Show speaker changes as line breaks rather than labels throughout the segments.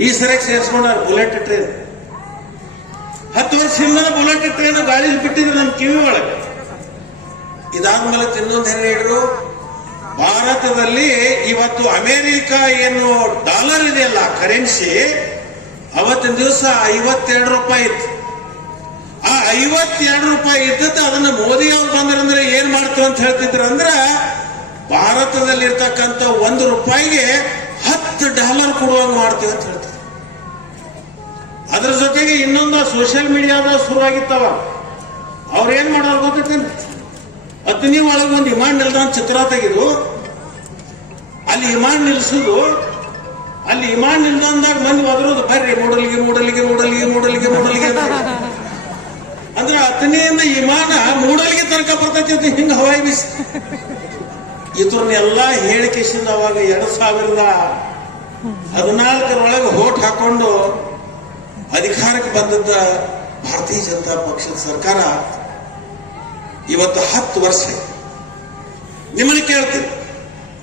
ಈ ಸರಿಯಾಗಿ ಸೇರಿಸ್ಕೊಂಡಾರ bullet train. ಹತ್ತು ವರ್ಷ ಹಿಂದಿನ ಬುಲೆಟ್ ಟ್ರೈನ್ ಗಾಳಿಲಿ ಬಿಟ್ಟಿದ್ರು ನಮ್ಮ ಕಿವಿ ಒಳಗೆ. ಇದಾದ್ಮೇಲೆ ಇನ್ನೊಂದು ಹೆಣ್ಣು ಹೇಳಿದ್ರು? ಭಾರತದಲ್ಲಿ ಇವತ್ತು ಅಮೆರಿಕ ಏನು ಡಾಲರ್ ಇದೆಯಲ್ಲ, ಕರೆನ್ಸಿ, ಅವತ್ತಿನ ದಿವಸ ಐವತ್ತೆರಡು ರೂಪಾಯಿ ಇತ್ತು. ಆ ಐವತ್ತೆರಡು ರೂಪಾಯಿ ಇದ್ದದ್ದು ಅದನ್ನ ಮೋದಿ ಅವ್ರು ಬಂದ್ರಂದ್ರೆ ಏನ್ ಮಾಡ್ತೀವಿ ಅಂತ ಹೇಳ್ತಿದ್ರು ಅಂದ್ರೆ, ಭಾರತದಲ್ಲಿರ್ತಕ್ಕಂಥ ಒಂದು ರೂಪಾಯಿಗೆ ಹತ್ತು ಡಾಲರ್ ಕೊಡುವಂಗ ಮಾಡ್ತೀವಿ ಅಂತ ಹೇಳ್ತಾರೆ ಅದ್ರ ಜೊತೆಗೆ ಇನ್ನೊಂದು ಸೋಷಿಯಲ್ ಮೀಡಿಯಾದ ಶುರುವಾಗಿತ್ತವ ಅವ್ರು ಏನ್ ಮಾಡೋರು ಗೊತ್ತೈತೇನು? ಅತನಿ ಒಳಗೆ ಒಂದು ವಿಮಾನ ನಿಲ್ದಾಣ ಚಿತ್ರ ತೆಗೆದು, ಅಲ್ಲಿ ವಿಮಾನ ನಿಲ್ಸುದು, ಅಲ್ಲಿ ವಿಮಾನ ನಿಲ್ದಾಣದಾಗ ಮಂದಿ ಬದರೋದು ಬರ್ರಿ ಮೂಡಲಿಗೆ ಮೂಡಲಿಗೆ ಮೂಡಲಿಗೆ ಮೂಡಲಿಗೆ ಮೂಡಲಿಗೆ ಅಂದ್ರೆ ಅತನಿಯಿಂದ ವಿಮಾನ ಮೂಡಲಿಗೆ ತನಕ ಬರ್ತೈತಿ ಅಂತ ಹಿಂಗ ಹವಾಯಿ ಬಿಸಿ. ಇದ್ರನ್ನೆಲ್ಲ ಹೇಳಿಕೆಸಿಂದ ಅವಾಗ ಎರಡ್ ಸಾವಿರದ ಹದಿನಾಲ್ಕರೊಳಗೆ ಹೋಟ್ ಹಾಕೊಂಡು ಅಧಿಕಾರಕ್ಕೆ ಬಂದಂತ ಭಾರತೀಯ ಜನತಾ ಪಕ್ಷದ ಸರ್ಕಾರ ಇವತ್ತು ಹತ್ತು ವರ್ಷ ನಿಮ್ಮನ್ನು ಕೇಳ್ತೀನಿ.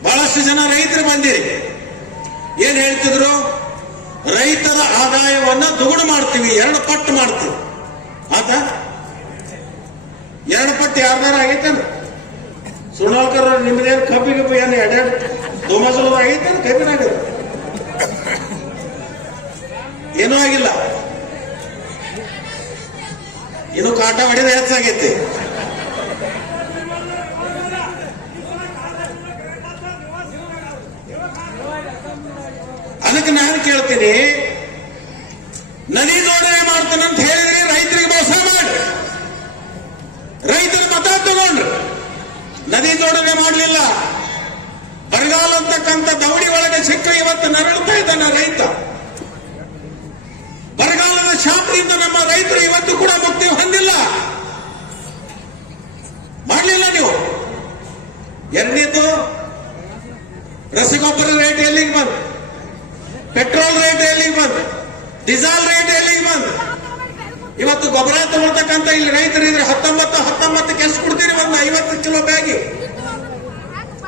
ಬಹಳಷ್ಟು ಜನ ರೈತರು ಬಂದಿರಿ. ಏನ್ ಹೇಳ್ತಿದ್ರು? ರೈತರ ಆದಾಯವನ್ನ ದುಗುಡು ಮಾಡ್ತೀವಿ, ಎರಡು ಪಟ್ಟು ಮಾಡ್ತೀವಿ. ಆತ? ಎರಡು ಪಟ್ಟು ಯಾರ್ದಾರ ಆಗೈತೇನು? ಸುಣಾಲ್ಕರ್ ನಿಮ್ದೇನು ಕಬ್ಬಿ ಕಬ್ಬಿ ಏನು ಎರಡೆರಡು ಆಗೈತೆ ಆಗೈತೇನು? ಕಬ್ಬಿನಾಗ ಏನೂ ಆಗಿಲ್ಲ. ಇನ್ನು ಕಾಟ ಹೊಡೆದ ಹೆಚ್ಚಾಗೈತಿ ಅದಕ್ಕೆ ನಾನು ಕೇಳ್ತೀನಿ, ನದಿ ಜೋಡಣೆ ಮಾಡ್ತಾನೆ ಅಂತ ಹೇಳಿದ್ರಿ ರೈತರಿಗೆ ಮೋಸ ಮಾಡಿ. ರೈತರ ಮತ ತಗೊಂಡ್ರು. ನದಿ ಜೋಡಣೆ ಮಾಡಲಿಲ್ಲ. ಬರಗಾಲ ಅಂತಕ್ಕಂಥ ದವಡಿ ಒಳಗೆ ಸಿಕ್ಕ ಇವತ್ತು ನರಳುತ್ತಾ ಇದ್ದಾನೆ ರೈತ. ಬರಗಾಲದ ಶಾಪದಿಂದ ನಮ್ಮ ರೈತರು ಇವತ್ತು ಕೂಡ ಮುಕ್ತಿ ಹೊಂದಿಲ್ಲ ಮಾಡಲಿಲ್ಲ ನೀವು ಎರಡನೇದು ರಸಗೊಬ್ಬರ ರೇಟ್ ಎಲ್ಲಿಗೆ ಬಂತು ಪೆಟ್ರೋಲ್ ರೇಟ್ ಎಲ್ಲಿಗೆ ಬಂತು ಡೀಸೆಲ್ ರೇಟ್ ಎಲ್ಲಿಗೆ ಬಂತು ಇವತ್ತು ಗೊಬ್ಬರ ತಗೊಳ್ತಕ್ಕಂಥ ಇಲ್ಲಿ ರೈತರಿದ್ರೆ ಹತ್ತೊಂಬತ್ತು ಹತ್ತೊಂಬತ್ತು ಎಷ್ಟು ಕೊಡ್ತೀರಿ ಒಂದು ಐವತ್ತು ಕಿಲೋ ಬ್ಯಾಗಿ.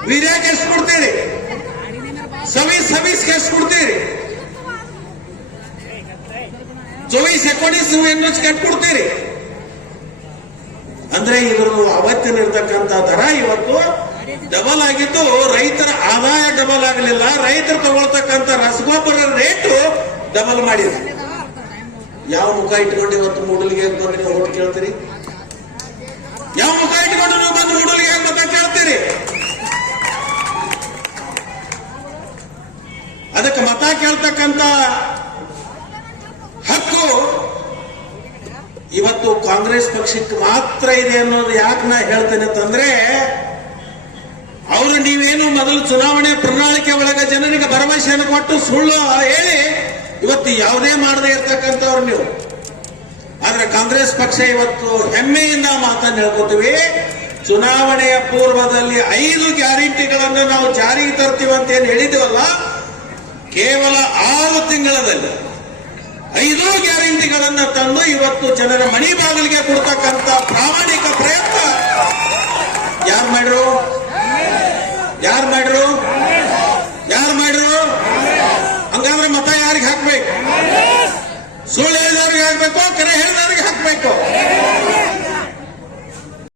ವೀರ್ಯಕ್ಕೆ ಎಷ್ಟು ಕೊಡ್ತೀರಿ. ಸವೀಸ್ ಸವೀಸ್ಗೆ ಎಷ್ಟು ಕೊಡ್ತೀರಿ. ಚೋವೀಸ್ ಎಕೋಣೀಸ್ ಎನ್ನೋಸ್ ಕೆಟ್ಟು ಕೊಡ್ತೀರಿ. ಅಂದ್ರೆ ಇವರು ಅವತ್ತಿನ ಇರ್ತಕ್ಕಂಥ ದರ ಇವತ್ತು ಡಬಲ್ ಆಗಿದ್ದು ರೈತರ ಆದಾಯ ಡಬಲ್ ಆಗಲಿಲ್ಲ. ರೈತರು ತಗೊಳ್ತಕ್ಕಂಥ ರಸಗೊಬ್ಬರ ರೇಟು ಡಬಲ್ ಮಾಡಿದ್ರು ಯಾವ ಮುಖ ಇಟ್ಕೊಂಡು ಇವತ್ತು ಮೂಡಲಿಗೆ ಬಂದು ನೀವು ಓಟ್ ಕೇಳ್ತೀರಿ? ಯಾವ ಮುಖ ಇಟ್ಕೊಂಡು ನೀವು ಬಂದು ಮೂಡಲಿಗೆ ಮತ ಕೇಳ್ತೀರಿ? ಅದಕ್ಕೆ ಮತ ಕೇಳ್ತಕ್ಕಂತ ಹಕ್ಕು ಇವತ್ತು ಕಾಂಗ್ರೆಸ್ ಪಕ್ಷಕ್ಕೆ ಮಾತ್ರ ಇದೆ ಅನ್ನೋದು ಯಾಕೆ ನಾ ಹೇಳ್ತೇನೆ ಅಂತಂದ್ರೆ ಮೊದಲು ಚುನಾವಣೆ ಪ್ರಣಾಳಿಕೆ ಒಳಗೆ ಜನರಿಗೆ ಭರವಸೆಯನ್ನು ಕೊಟ್ಟು ಸುಳ್ಳು ಹೇಳಿ ಇವತ್ತು ಯಾವುದೇ ಮಾಡದೇ ಇರ್ತಕ್ಕಂಥವ್ರು ನೀವು. ಆದ್ರೆ ಕಾಂಗ್ರೆಸ್ ಪಕ್ಷ ಇವತ್ತು ಹೆಮ್ಮೆಯಿಂದ ಮಾತನ್ನು ಹೇಳ್ಕೊತೀವಿ. ಚುನಾವಣೆಯ ಪೂರ್ವದಲ್ಲಿ ಐದು ಗ್ಯಾರಂಟಿಗಳನ್ನು ನಾವು ಜಾರಿಗೆ ತರ್ತೀವಿ ಅಂತ ಏನು ಹೇಳಿದೀವಲ್ಲ ಕೇವಲ ಆರು ತಿಂಗಳಲ್ಲಿ ಐದು ಗ್ಯಾರಂಟಿಗಳನ್ನು ತಂದು ಇವತ್ತು ಜನರ ಮಣಿ ಬಾಗಿಲಿಗೆ ಕೊಡ್ತಕ್ಕಂಥ ಪ್ರಾಮಾಣಿಕ ಪ್ರಯತ್ನ ಯಾರು ಮಾಡ್ರು ಯಾರು ಮಾಡ್ರು ಯಾರು ಮಾಡ್ರು ಹಂಗಾದ್ರೆ ಮತ ಯಾರಿಗೆ ಹಾಕ್ಬೇಕು ಸುಳ್ಳು ಹೇಳಿದವ್ರಿಗೆ ಹಾಕ್ಬೇಕು ಕರೆ ಹೇಳಿದವ್ರಿಗೆ ಹಾಕ್ಬೇಕು.